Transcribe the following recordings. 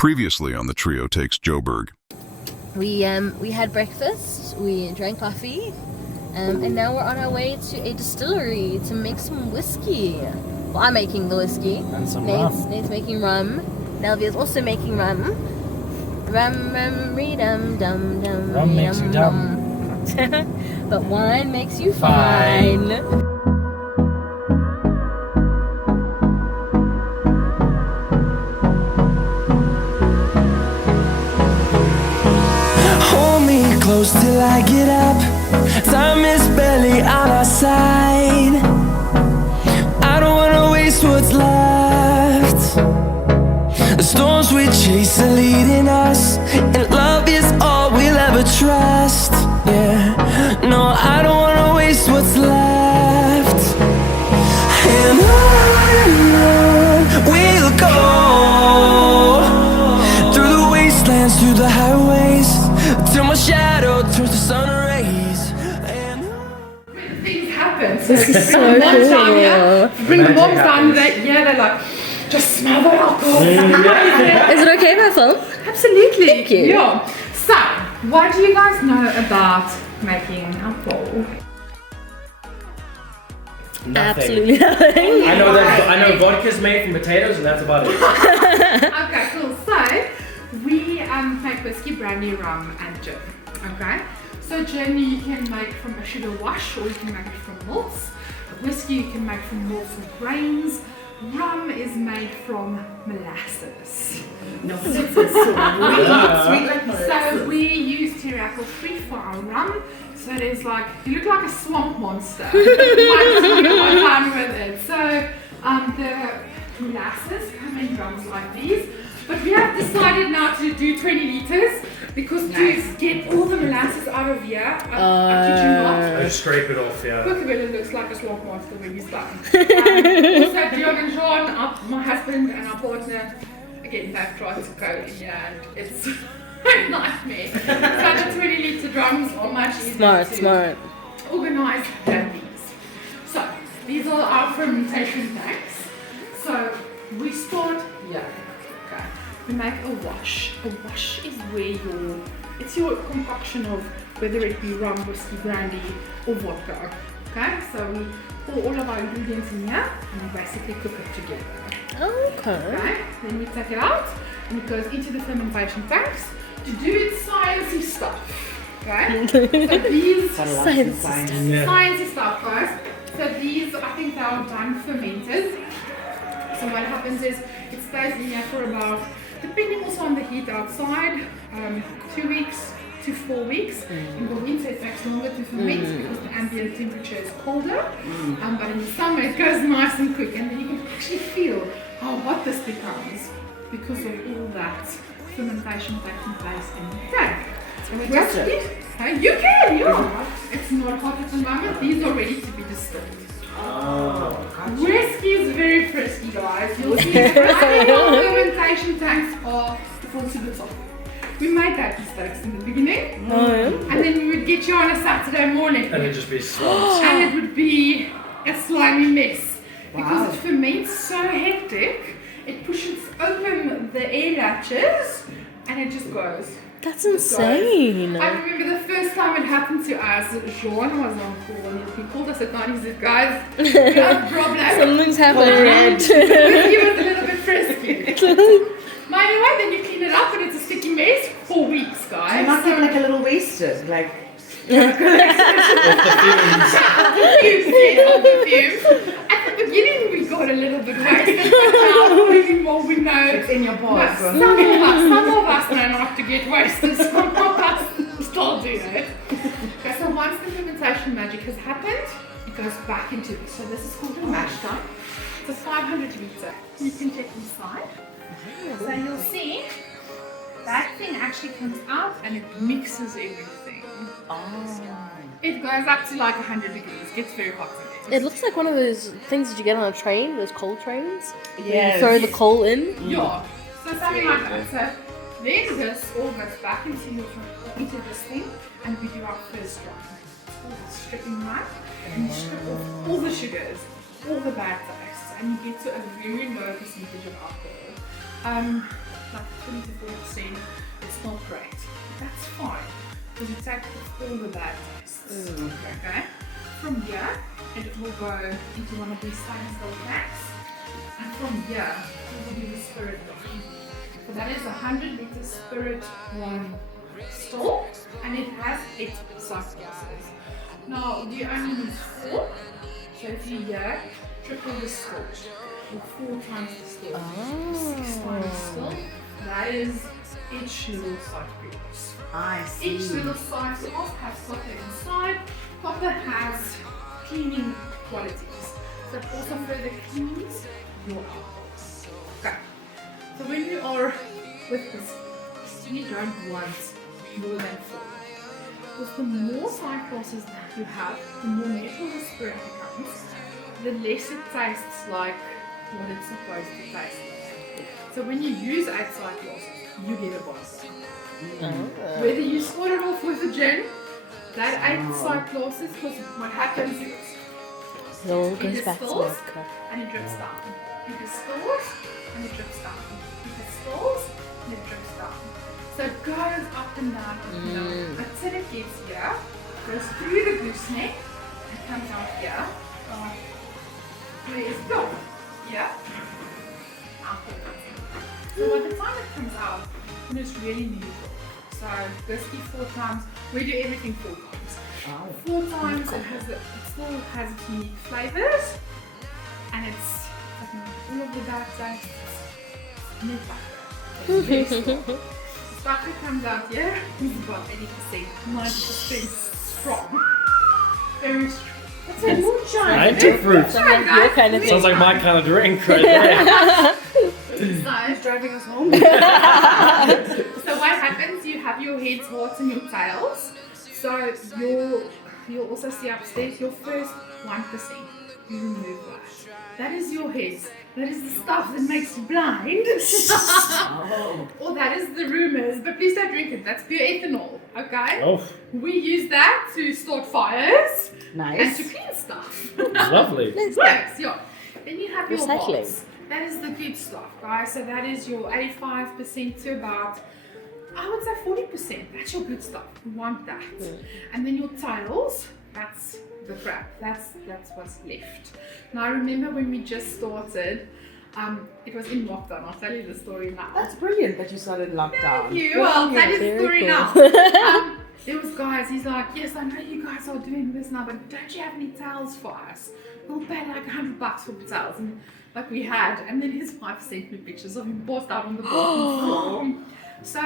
Previously on the Trio Takes Joburg. We had breakfast, we drank coffee, and now we're on our way to a distillery to make some whiskey. Well, I'm making the whiskey. And some rum. Nate's making rum. Nelvia's also making rum. Rum, dum, dum, dum. Rum makes you dumb. But wine makes you fine. Close till I get up. Time is barely on our side. I don't wanna waste what's left. The storms we chase are leading us, and love is all we'll ever trust. Yeah, no, I don't wanna waste what's left. And on we'll go, through the wastelands, through the highways, till my shadow turns to sun rays. Things happen. So This is so cool. Bring the bombs down. They're like, just smell the alcohol. Is it okay if I film? Absolutely. Thank you. Yeah. So, what do you guys know about making alcohol? Nothing. Absolutely nothing. I know vodka's made from potatoes, and that's about it. Okay, cool. So, we make whiskey, brandy, rum, and gin. Okay. So gin you can make from a sugar wash, or you can make it from malts. Whiskey you can make from malts and grains. Rum is made from molasses. No, it's so sweet like molasses. So we use teriyaki free for our rum. So it is like, you look like a swamp monster. Once you get down with it. So the molasses come in drums like these. But we have decided now to do 20 liters because to get all the molasses out of here, I kid you not. I just scrape it off, yeah. Bookabella looks like a swamp monster when he's done. Also, Dion and Jean, my husband and our partner, again, they've tried to go in here and it's a nightmare. So the 20 litre drums are much easier to organise than these. So, these are our fermentation tanks. So, we start here. Okay. We make a wash. A wash is where it's your concoction of whether it be rum, whiskey, brandy, or vodka. Okay, so we pour all of our ingredients in here and we basically cook it together. Okay, then we take it out and it goes into the fermentation tanks to do its sciencey stuff. Okay, so these sciencey stuff, guys. So these, I think they are done fermented. So what happens is it stays in here for about, depending also on the heat outside, 2 weeks to 4 weeks. In the winter it takes longer to ferment because the ambient temperature is colder. But in the summer it goes nice and quick, and then you can actually feel how hot this becomes because of all that fermentation taking place in the tank. Can we touch it? You can, yeah. It's not hot at the moment. These are ready to be distilled. Oh, Whiskey is very frisky, guys. You'll see fermentation tanks are full to the top. We made that mistakes in the beginning, and then we would get you on a Saturday morning, and it'd just be swamps. and it would be a slimy mess because it ferments so hectic. It pushes open the air latches, and it just goes. That's insane. I remember the first time it happened to us, Jean was on call and he called us at night and he said, guys, we have a problem. Something's happened. He was a little bit frisky. But anyway, then you clean it up and it's a sticky mess for weeks, guys. You might get like a little wasted, like... At the beginning we got a little bit wasted, but now more we know. It's in your pores. Some of us know not to get wasted, some of us still do it. Okay, so once the fermentation magic has happened, it goes back into this. So this is called a mash tun. It's a 500 litre. You can check inside. So you'll see that thing actually comes out and it mixes everything. It goes up to like 100 degrees. Gets very hot in it. It looks like one of those things that you get on a train, those coal trains. Yes. You throw the coal in. Yeah. So something like that. So then this all goes back into this thing and we do our first drum. It's called a stripping run. And you strip off all the sugars, all the bad tastes, and you get to a very low percentage of alcohol. like 20 to 40%, it's not great. That's fine, because you take off all the bad tastes. Okay? From here, it will go into one of these stainless steel tanks, and from here, we will do the spirit wine. So that is a 100-liter spirit wine still, and it has 8 side glasses. Now, you only need 4, so if you here, triple the still, or 4 times the still, 6 times the still, that is each little side glass. I see. Each little side glass has copper inside. Copper has cleaning qualities, so it also further cleans your alcohols. Okay, so when you are with this, you don't want more than 4. Because the more side glasses that you have, the more neutral the spirit becomes, the less it tastes like what it's supposed to taste like. So when you use 8 side glasses, you get a bottle. Whether you start it off with a gin, that 8 side glasses, because what happens is It all it goes back to distills vodka. and it drips down. It distills and it drips down. It distills and it drips down. So it goes up and down, until it gets here, goes through the gooseneck, and comes out here. Where is it going? Yeah? So by the time it comes out, it's really neutral. So whiskey 4 times, we do everything 4 times. 4 times it still has its unique flavours, and it's all of the dark tastes. It's very strong. Vodka comes out here, it's about 80%, 90% strong. Very strong. That's a moonshine. 90 fruit. Like your kind of Sounds thing. like my kind of drink right there. Who's driving us home? So what happens, you have your heads, hearts and your tails. So you'll also see upstairs your first 1%. You remove that. That is your heads. That is the stuff that makes you blind. Or that is the rumours, but please don't drink it. That's pure ethanol, okay? Oh, We use that to start fires and Nice. to clean stuff. lovely. Yes, yeah. Then you have your Recycling. box. That is the good stuff, guys. So that is your 85% to about, I would say 40%. That's your good stuff. You want that. And then your tails, that's the crap. That's what's left. Now remember when we just started, it was in lockdown. I'll tell you the story now. That's brilliant that you started lockdown. Thank you. Good Well, on that you. is the Very story cool. now. There was guys, he's like, yes, I know you guys are doing this now, but don't you have any towels for us? We'll pay like $100 for the towels. And like we had, and then his wife sent me pictures of him passed out on the bathroom floor. So,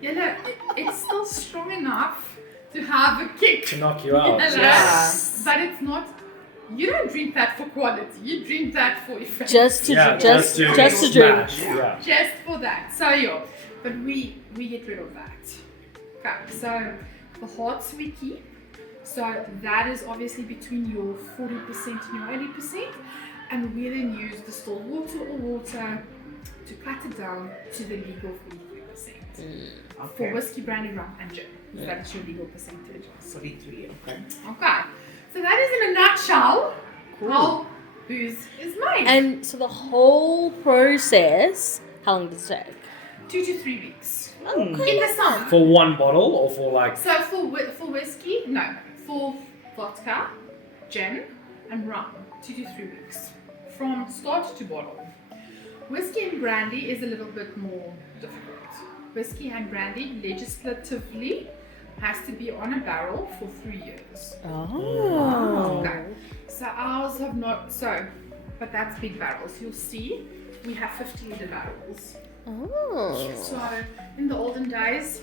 you know, it's still strong enough to have a kick. To knock you out. You know? Yeah. But it's not, you don't drink that for quality, you drink that for effect. Just to Yeah, just to drink. smash. Yeah. Just for that. So yeah, but we get rid of that. Okay, so the hearts we keep. So that is obviously between your 40% and your 80%, and we then use distilled water or water to cut it down to the legal 43%. For whiskey, brandy, rum, and gin. That's your legal percentage. 43, okay. Okay, so that is in a nutshell how booze is made. And so the whole process, how long does it take? 2 to 3 weeks. Okay. In the summer. For one bottle or for like. So for whiskey, no. For vodka, gin, and rum, 2 to 3 weeks. From start to bottle. Whiskey and brandy is a little bit more difficult. Whiskey and brandy legislatively has to be on a barrel for 3 years. Oh. Okay. So ours have not, but that's big barrels. You'll see we have 50-liter barrels. Oh. So in the olden days,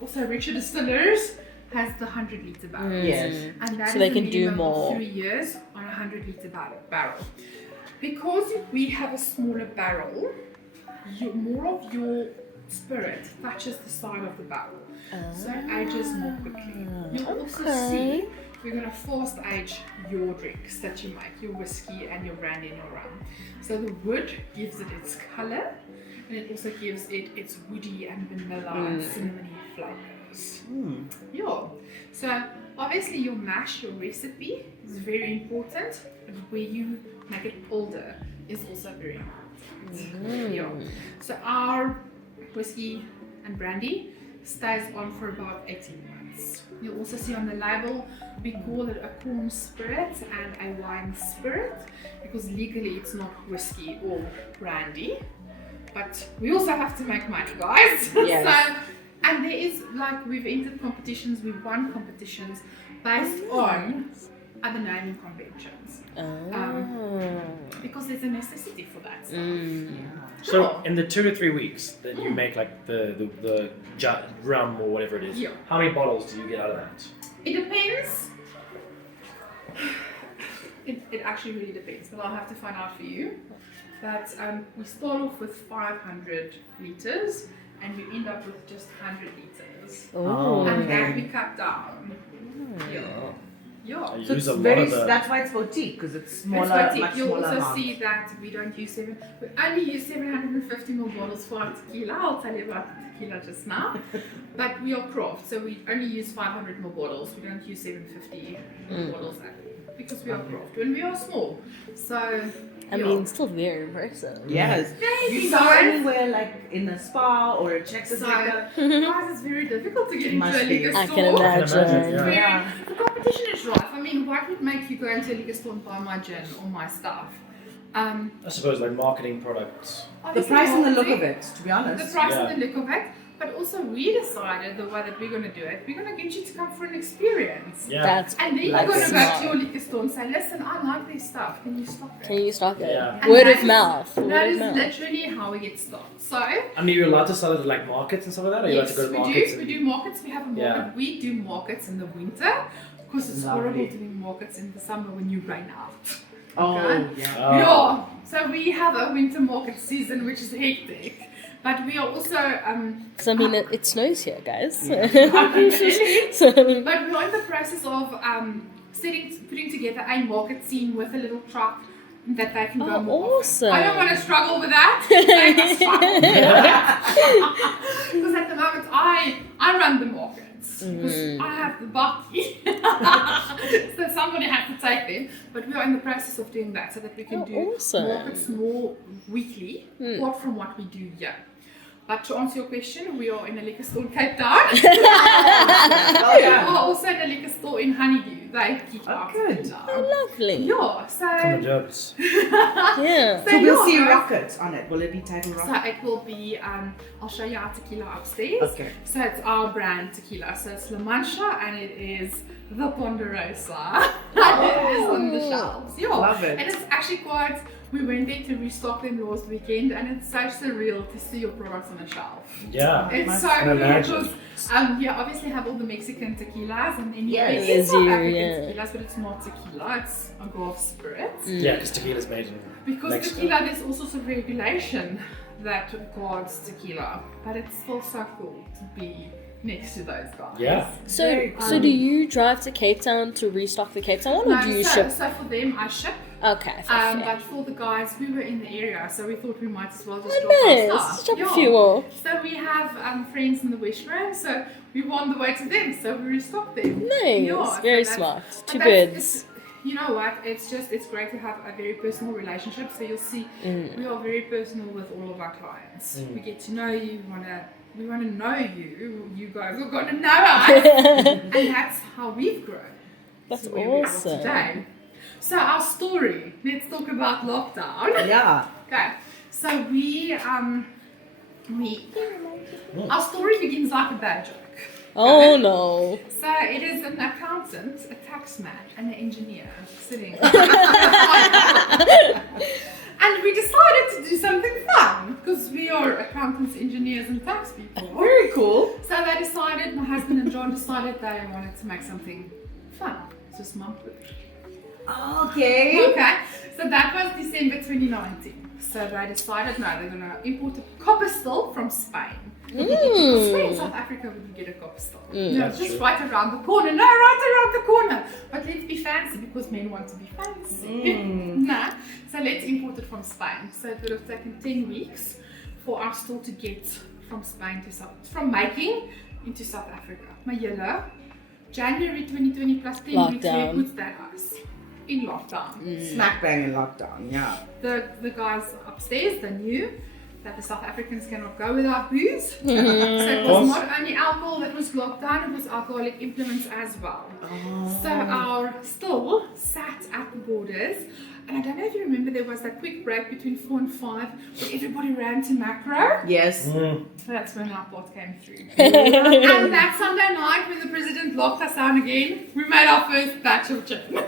also Richard Distillers has the 100-liter barrels. Yes. And that So is they a can do minimum more. of 3 years on a 100-liter barrel. Because we have a smaller barrel, more of your spirit touches the side of the barrel. So it ages more quickly. You'll also see we're going to fast age your drinks that you make, your whiskey and your brandy and your rum. So the wood gives it its colour, and it also gives it its woody and vanilla and cinnamony flavours. Yeah. So obviously your mash, your recipe is very important, but where you make it older is also very important. Yeah. So our whiskey and brandy stays on for about 18 months. You'll also see on the label, we call it a corn spirit and a wine spirit because legally it's not whiskey or brandy. But we also have to make money, guys. Yes. So, and there is, like, we've entered competitions, we've won competitions based on other naming conventions. Because there's a necessity for that stuff. So in the 2 to 3 weeks that you make like the rum or whatever it is, Yeah. how many bottles do you get out of that? It depends. It actually really depends, but I'll have to find out for you. But we start off with 500 liters and we end up with just 100 liters. Oh, And okay. that we cut down. Yeah. Yeah. You So use it's a lot very, of the... that's why it's boutique, because it's smaller, It's boutique. much You'll smaller also amount. see that we don't use we only use 750 ml bottles for our tequila. I'll tell you about the tequila just now. But we are craft, so we only use 500 ml bottles. We don't use 750 bottles because we are craft when we are small. So I mean, still very impressive. Yes. You you saw guys. anywhere like in a spa or a Czech So, Republic? guys, it's very difficult to get into Must a be. liquor I store. can imagine. yeah. Yeah. The competition is rough. I mean, what would make you go into a liquor store and buy my gin or my stuff? I suppose like marketing products. The Obviously price and the look marketing, of it, to be honest. The price Yeah. and the look of it. But also we decided the way that we're going to do it, we're going to get you to come for an experience. Yeah. That's And then Like you're going to go smart. to your liquor store and say, listen, I like this stuff. Can you stock it? Can you stock it? Yeah. And Word that of is- mouth. That Word is of mouth. literally how we get started. So, I mean, you're allowed to sell it at like markets and stuff like that, or you allowed yes, to go to we markets? do. and- We do markets. We have a market. Yeah. We do markets in the winter because it's Lovely. horrible doing markets in the summer when you rain out. Oh, Okay. yeah. Oh. Yeah. So we have a winter market season which is hectic. But we are also So I mean, it snows here, guys. really? So, But we're in the process of putting together a market scene with a little truck that they can go Oh, more often. awesome. I don't want to struggle with that. They must struggle with that. Because at the moment I run the markets. Because I have the bucky. So somebody has to take them. But we are in the process of doing that so that we can Oh, do awesome. markets more weekly, apart from what we do here. But to answer your question, we are in a liquor store in Cape Town. Oh, We yeah. are also in a liquor store in Honeydew. They keep Oh, out good. Cape Town. lovely. Yeah, so, Come on, Jobs. Yeah. So we'll yeah, see guys. rockets on it. Will it be titled So rocket? it will be, I'll show you our tequila upstairs. Okay. So it's our brand tequila. So it's La Mancha and it is the Ponderosa. It is on the shelves. Yeah. Love it. And it's actually quite, we went there to restock them last weekend and it's so surreal to see your products on the shelf. Yeah. It's so can cool imagine. because you obviously have all the Mexican tequilas and then Yes. there is Yes, South you- African yeah. tequilas, but it's not tequila, it's agave spirit. Yeah, because tequila's made in Because Mexico. tequila, there's all sorts of regulation that regards tequila, but it's still so cool to be next to those guys. Yeah. So, Very so do you drive to Cape Town to restock the Cape Town one, or No, do you so, ship? so for them, I ship. Okay, fair. But for the guys, we were in the area, so we thought we might as well just Oh, drop our nice. stuff. Drop a few more. So we have friends in the West Rand, so we were on the way to them, so we restocked them. Nice. Yeah, Very so that's- smart. but Two that's- birds. it's- You know what? It's great to have a very personal relationship. So you'll see, we are very personal with all of our clients. We get to know you. We want to know you. You guys are going to know us, and that's how we've grown. That's to where we are awesome. today. So our story. Let's talk about lockdown. Yeah. Okay. So our story begins like a bad joke. Oh no. So it is an accountant, a tax man, and an engineer sitting. And we decided to do something fun because we are accountants, engineers, and tax people. Very cool. So they decided, my husband and John decided they wanted to make something fun. Just mum food. Okay. Okay. So that was December 2019. So they decided, no, they're going to import a copper still from Spain. Because where in South Africa would you get a copper still? No, That's just true. right around the corner. No, right around the corner. But let's be fancy because men want to be fancy. No. So let's import it from Spain. So it would have taken 10 weeks for our store to get from Spain to from making into South Africa. My yellow. January 2020 plus 10 weeks, where Lockdown. puts that us? in lockdown. Smack bang in lockdown, yeah. The guys upstairs, they knew that the South Africans cannot go without booze. So it was not only alcohol that was locked down, it was alcoholic implements as well. So our still sat at the borders. And I don't know if you remember, there was that quick break between 4 and 5 where everybody ran to macro. Yes. That's when our pot came through. And that Sunday night when the president locked us down again, we made our first batch of gin.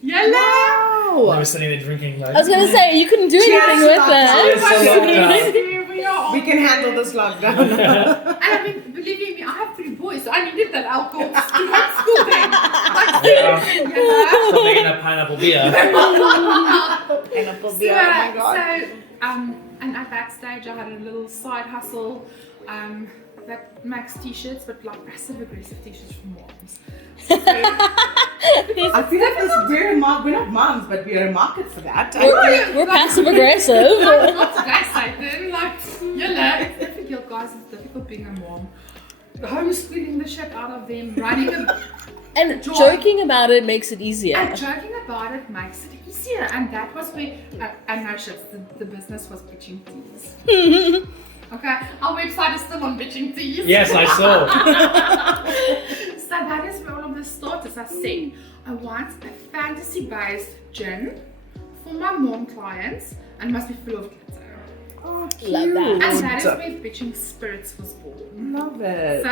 Yellow! They Wow. were sitting there drinking. Like, I was gonna say, you couldn't do anything with Cheers it. to lockdown. We can handle this lockdown. And I mean, believe me, I have 3 boys, so I needed that alcohol to school then. Yeah. Stop making that pineapple beer. Pineapple beer, oh my god. And at that stage, I had a little side hustle that makes t-shirts, but like passive aggressive t-shirts for moms. I feel like we're not moms, but we're a market for that. We're passive aggressive. Not today, Satan. Like, you know, it's difficult, guys. It's difficult being a mom. Homeschooling the shit out of them, running a And joking about it makes it easier. And joking about it makes it easier. And that was where, and no shit, the business was bitching teas. Okay, our website is still on bitching teas. Yes, I saw. So that is where all of this started. As I said, I want a fantasy-based gin for my mom clients and must be full of glitter. Oh, cute. Love that. And that is where Bitching Spirits was born. Love it. So,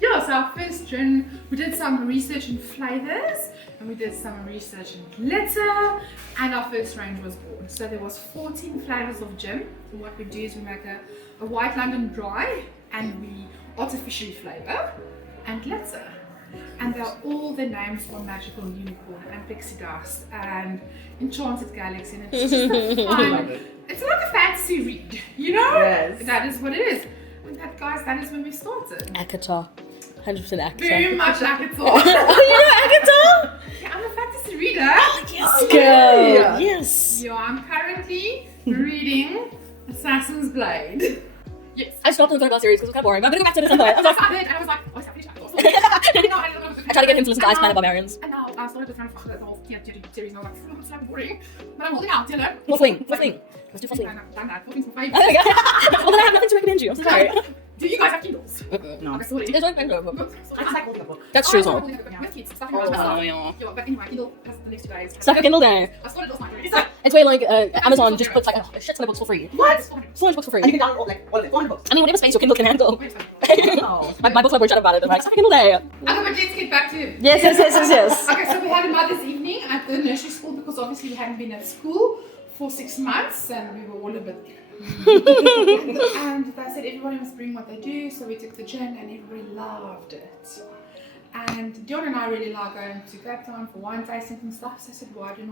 yeah, so our first gin, we did some research in flavors and we did some research in glitter and our first range was born. So there was 14 flavors of gin. And what we do is we make a white London dry and we artificially flavor and glitter. And they're all the names for Magical Unicorn and Pixie Dust and Enchanted Galaxy. And it's just a fun, it's like a fantasy read, you know? Yes. That is what it is. And that, guys, that is when we started. Akatar. 100% Akatar. Very much Akatar. Oh, you know Akatar? Yeah, I'm a fantasy reader. Yes, girl. Yes. Yeah, I'm currently reading Assassin's Blade. Yes. I stopped in the third class series because it was kind of boring, but I'm gonna go back to this sometime. I started and I was like, oh, it's finished. I tried to get him to listen to Ice Planet Barbarians. And now I started to try to fuck the whole series and I was like, oh, it's so boring. But I'm holding out, you know? Full swing. Let's do full swing. And I've done that. Fulling's my Oh, there favourite. we go. Well, then I have nothing to recommend you. I'm so sorry. Do you guys have Kindles? No. Okay, sorry. There's no Kindle. I just like holding a book. That's true as well. With kids, stuff Oh, myself. yeah. Yeah, but anyway, Kindle has the next 2 days. Stuck a Kindle there. I started last night already. It's where like Amazon just puts like a shit ton of books for free. What? So much books for And you free. can download like 100 books. I mean, whatever space your Kindle can handle. Oh. My book club were chat about it. They're like, stuck a Kindle there. Okay, but let's get back to Yes. Okay, so we had a mother's evening at the nursery school because obviously we hadn't been at school for 6 months and we were all a bit. And they said everybody must bring what they do, so we took the gin and everybody loved it. And Dion and I really like going to Cape Town for wine tasting and stuff, so I said, why do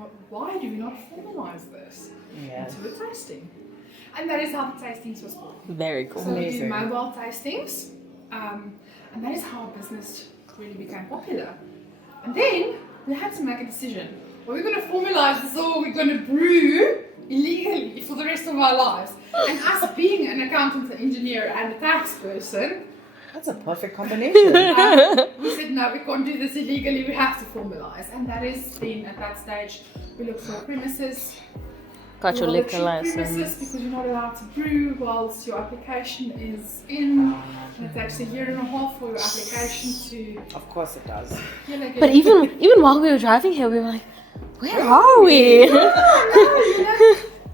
we not formalize this into a tasting? And that is how the tastings was born. Very cool. So we do Amazing. mobile tastings, and that is how our business really became popular. And then we had to make a decision. Are we going to formalize this or are we going to brew illegally for the rest of our lives? And us being an accountant, an engineer and a tax person, That's a perfect combination. we said no, we can't do this illegally, we have to formalize. And that is then at that stage, we look for premises. Got your Well, liquor the license. premises, because you're not allowed to brew whilst your application is in. And it takes a year and a half for your application to. Of course it does. But even while we were driving here, we were like, where are we?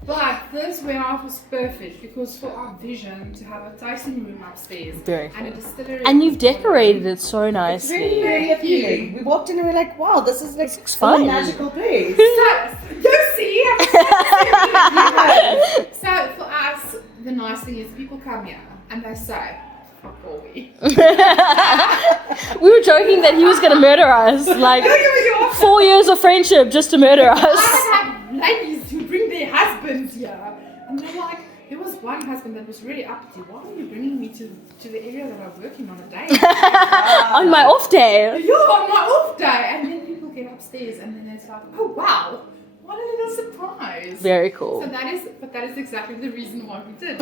But this warehouse was perfect because for our vision to have a tasting room upstairs Very and a distillery. And you've decorated it so nicely. Very, very appealing. We walked in and we were like, wow, this is like fun. a magical place. You see? So for us, the nice thing is people come here and they say, fuck all we. We were joking that he was going to murder us. Like, 4 years of friendship just to murder us. I have ladies who bring their husbands here. And they're like, there was one husband that was really uppity. Why are you bringing me to the area that I'm working on a day? On my off day. You're on my off day. And then people get upstairs and then it's like, oh wow, what a little surprise. Very cool. So that is exactly the reason why we did.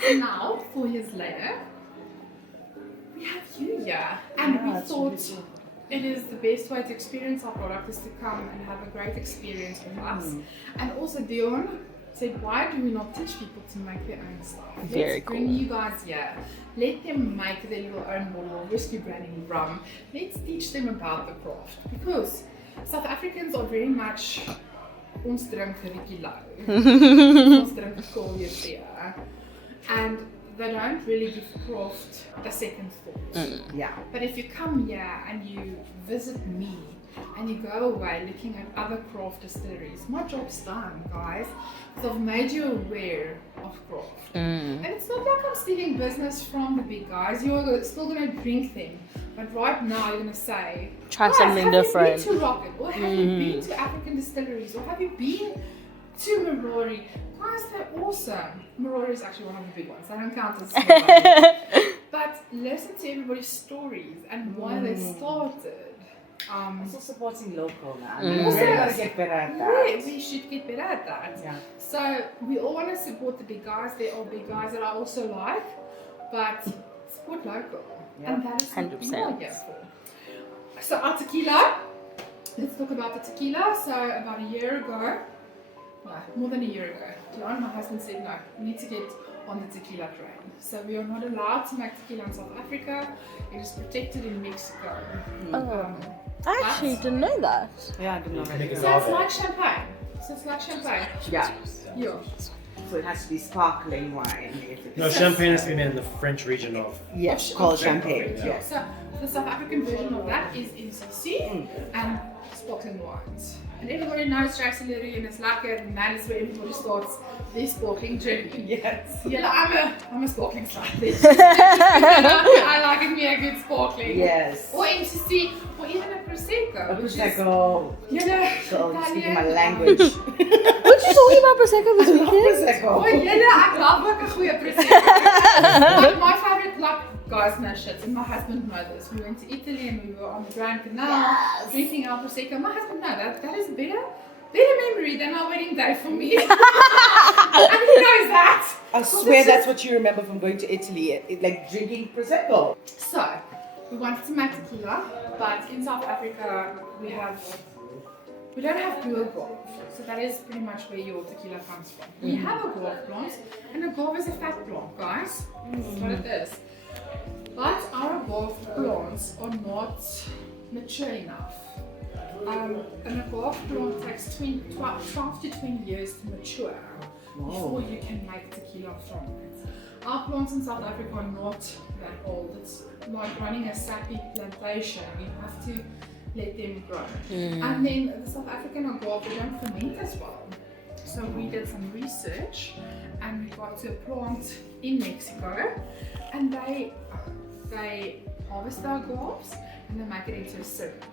So now, 4 years later, we have you here. And we thought, it is the best way to experience our product is to come and have a great experience with us. And also Dion said, why do we not teach people to make their own stuff? Let's bring you guys here. Let them make their little own bottle of whiskey, brandy, rum. Let's teach them about the craft. Because South Africans are very much ons drink vir die kilo. Ons drink die kooljeteer. And they don't really give craft a second thought. Yeah. But if you come here and you visit me and you go away looking at other craft distilleries, my job's done, guys. So I've made you aware of craft. And it's not like I'm stealing business from the big guys. You're still going to drink them. But right now you're going to say, Try something different. Have you been to Rocket? Or have you been to African distilleries? Or have you been to Marori? Guys, they're awesome. Marori is actually one of the big ones. I don't count as small. But listen to everybody's stories and why they started. Also supporting local now. Also, We gotta get better at that. Yeah, we should get better at that. Yeah. So we all want to support the big guys. There are big guys that I also like, but support local. Yeah. And that is what we 100%. are here for. So our tequila. Let's talk about the tequila. So about a year ago, no, more than a year ago, John, my husband said, no, we need to get on the tequila train. So we are not allowed to make tequila in South Africa. It is protected in Mexico. I actually didn't know that. Yeah, I didn't know So that. it's like champagne. Yeah. Yeah. So it has to be sparkling wine. No, champagne has to be made in the French region of. Yes, called champagne. Yeah. Yes. So the South African version of that is MCC and sparkling wines. And everybody knows Distillery and it's lekker and that is where everybody starts their sparkling journey. Yes. Yeah, I'm a sparkling slut. I like it me a good sparkling. Yes. Or MCC or even a Prosecco. A which is- Prosecco. So So speaking my language. What you talking about Prosecco this weekend? Oh, Prosecco. ek love ook 'n goeie Prosecco. But my favorite, like, guys, no shit, and my husband knows this. We went to Italy and we were on the Grand Canal drinking our Prosecco. My husband knows that is a better memory than our wedding day for me. And he knows that. I swear that's what you remember from going to Italy, like drinking Prosecco. So, we wanted to make tequila, but in South Africa we don't have pure guava. So that is pretty much where your tequila comes from. We have a guava plant, and a guava is a fat plant, guys. That's what it is. But our guava plants are not mature enough. And a guava plant takes 12 to 20 years to mature before you can make tequila from it. Our plants in South Africa are not that old. It's like running a sappy plantation. You have to let them grow. And then the South African agave, they don't ferment as well. So we did some research and we got to a plant in Mexico and they harvest the agaves and they make it into a syrup.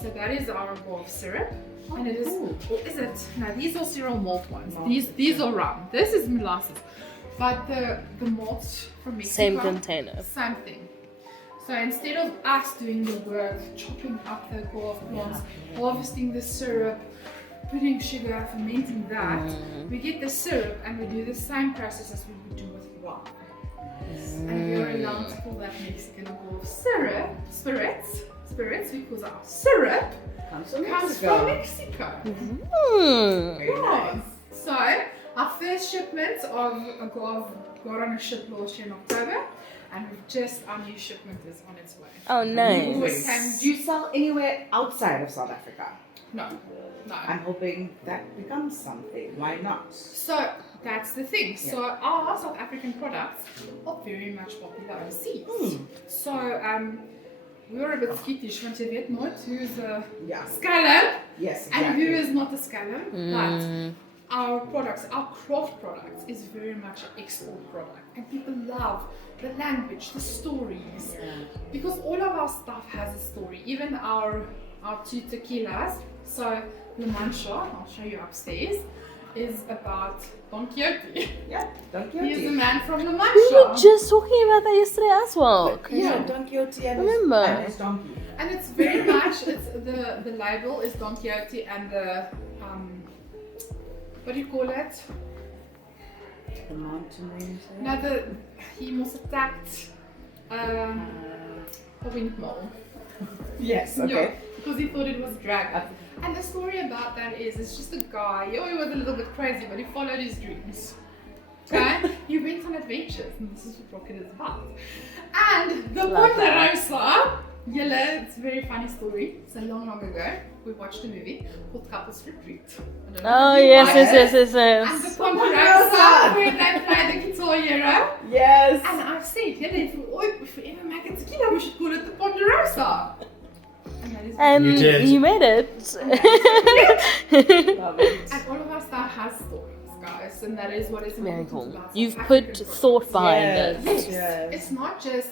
So that is our agave syrup. And it is, or is it? No, these are cereal malt ones. These are rum. This is molasses. But the malt from Mexico, Same container. same thing. So instead of us doing the work, chopping up the guava plants, harvesting the syrup, putting sugar, fermenting that, we get the syrup and we do the same process as we would do with rum. And we are allowed to call that Mexican guava syrup, spirits, because our syrup Comes from comes from Mexico. Yeah. So our first shipment of agave got on a ship last year in October, and our new shipment is on its way. Oh, nice. Do you sell anywhere outside of South Africa? No. I'm hoping that becomes something. Why not? So that's the thing. So our South African products are very much popular overseas. So we were a bit skittish want jy weet nooit who's a scallop Yes, and exactly. who is not a scallop. But our products, our craft products, is very much an export product, and people love the language, the stories, because all of our stuff has a story. Even our two tequilas. So La Mancha, I'll show you upstairs, is about Don Quixote. Yeah, Don He's the Quixote. man from La We were Mancha. just talking about that yesterday as well. Yeah, Don Quixote and Remember. his donkey. And it's very much, it's the label is Don Quixote and the what do you call it? The mountain range. No, he was attacked. Of windmill. Yes, Yeah, okay. because he thought it was dragon. And the story about that is, it's just a guy, he was a little bit crazy, but he followed his dreams. Okay? He went on adventures, and this is what Rocket is about. And the Ponderosa, it's a very funny story. It's a long, long ago. We watched a movie called Couples Retreat. I don't know Oh if you yes, watched yes, it. yes, yes, And the yes. Ponderosa, where they play the Guitar Hero. Yes. And I've said, if we ever make a tequila, we should call it the Ponderosa. And that is And You did. you made it. Love it. And all of our stuff has stories, guys, and that is what is Very important cool. about You've South put African thought behind Yes. it. Yes. It's not just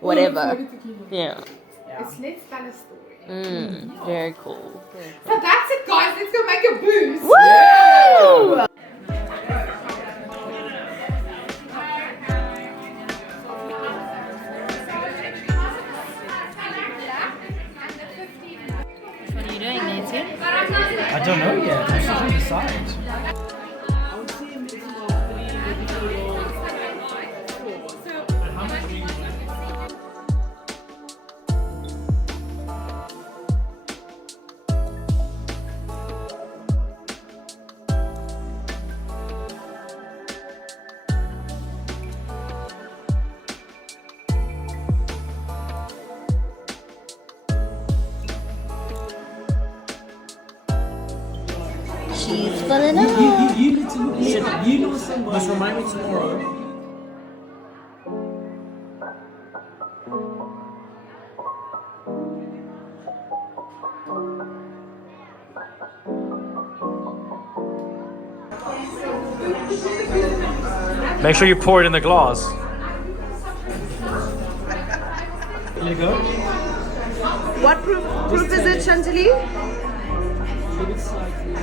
Whatever. "Oh, let's make a tequila." Yeah. It's let's tell a story. Very cool. So that's it, guys. Let's go make a booze. Woo! What are you doing, Nancy? I don't know yet. I'm still trying to decide. She's falling out. You need to look at you know somebody. Must remind me tomorrow. Make sure you pour it in the glass. There you go. What proof is it, Chantilly? Give it slightly.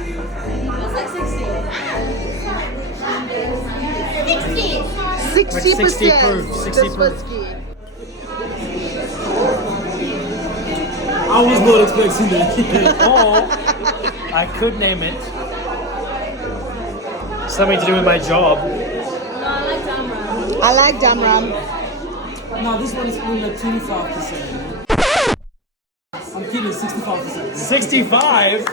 60%. 60 proof, 60 this proof. whiskey. I was not expecting that. Or I could name it. Something to do with my job. I like Damram. No, this one is only like 25%. I'm kidding, 65%. 65?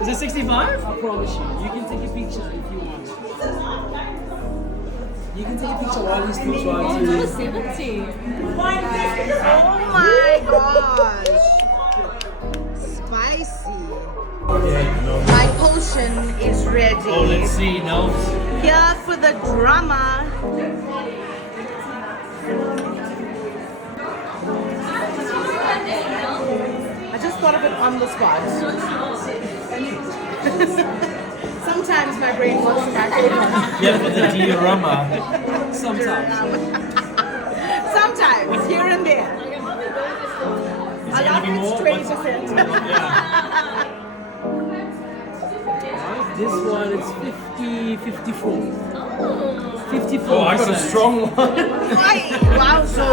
Is it 65? I promise you. You can take a picture if you want. You can take a picture while you still try to. 70. Oh my gosh. Spicy. Yeah, no. My potion is ready. Oh, let's see. No. Here for the drama. I just thought of it on the spot. Sometimes my brain works in my favor. Yeah, for the diorama. Sometimes. Sometimes, here and there. Is A it lot gonna be of more? it's What's- 20%. Yeah. This one is 54. 54. Oh, I got a strong one. Right. Wow, so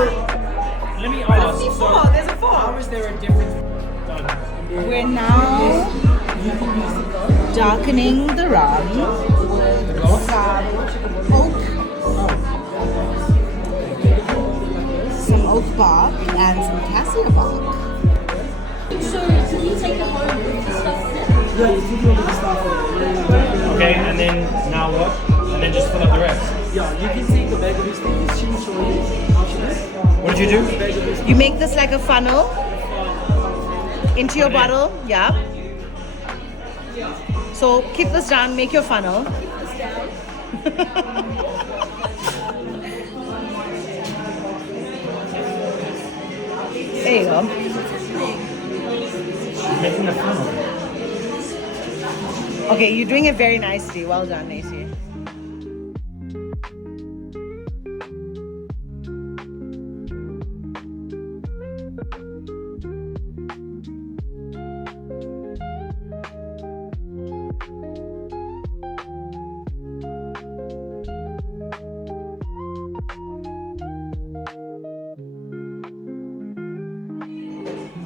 Let me ask. 54, there's a 4. How is there a difference? Done. We're now darkening the rum with some oak bark and some cassia bark. So, can you take the home stuff now? Yeah, you can do all the stuff. Okay, and then now what? And then just fill up the rest. Yeah, you can take a bag of this thing. This should show you how to do it. What did you do? Bag of this. You make this like a funnel into your bottle, yeah. So keep this down, make your funnel. There you go. Making a funnel. Okay, you're doing it very nicely. Well done, Nacy.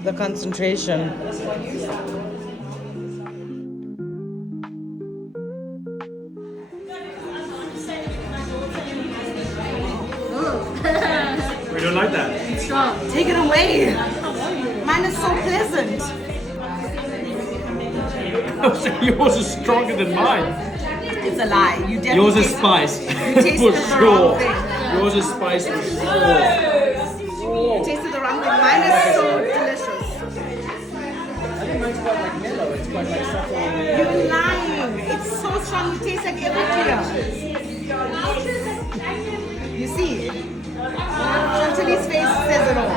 The concentration. We're don't like that? Take it away. Mine is so pleasant. Yours is stronger than mine. It's a lie. You definitely Yours is taste- spiced. You tasted for the sure. wrong thing. Yours is spiced for sure. You tasted the wrong thing. Mine is so delicious. I think mine's quite like mellow. It's quite like subtle. You're lying. It's so strong. It tastes like everything. You see? Chantilly's face says it all.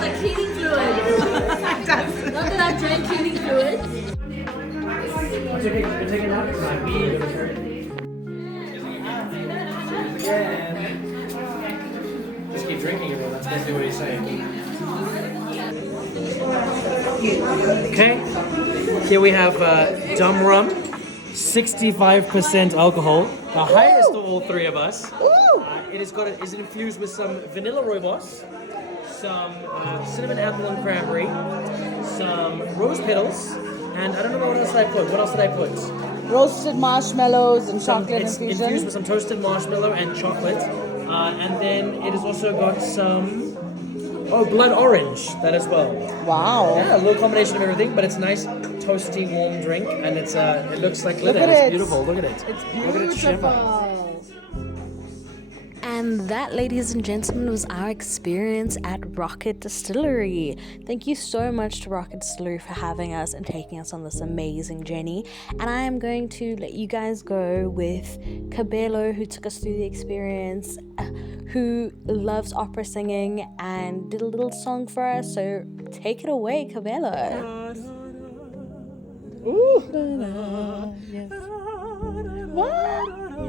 Like cleaning fluid. It does. Not that I've drank cleaning fluid. It's okay. We're taking out time. We need to return. Just keep drinking, everyone. That's basically what he's saying. Okay. Here we have dumb rum, 65% alcohol, the highest of all three of us. It is infused with some vanilla rooibos, some cinnamon apple and cranberry, some rose petals, and I don't know what else did I put. What else did I put? Roasted marshmallows and chocolate It's infused with some toasted marshmallow and chocolate, and then it has also got some blood orange that as well. Wow. Yeah, a little combination of everything, but it's a nice toasty warm drink, and it looks like glitter. at It's it. beautiful. Look at it. Look at it shimmer. And that, ladies and gentlemen, was our experience at Rocket Distillery. Thank you so much to Rocket Distillery for having us and taking us on this amazing journey. And I am going to let you guys go with Cabello, who took us through the experience, who loves opera singing and did a little song for us. So take it away, Cabello.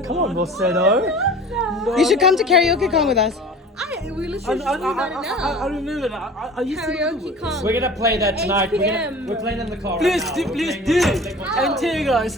Come on, Marcelo. You should come to Karaoke Con with us. We literally just about it now. I don't know that. I used to Karaoke Con. We're gonna play that tonight. 8 p.m. We're playing that in the car. Please right do, now. please We're do. playing that. And tell you guys.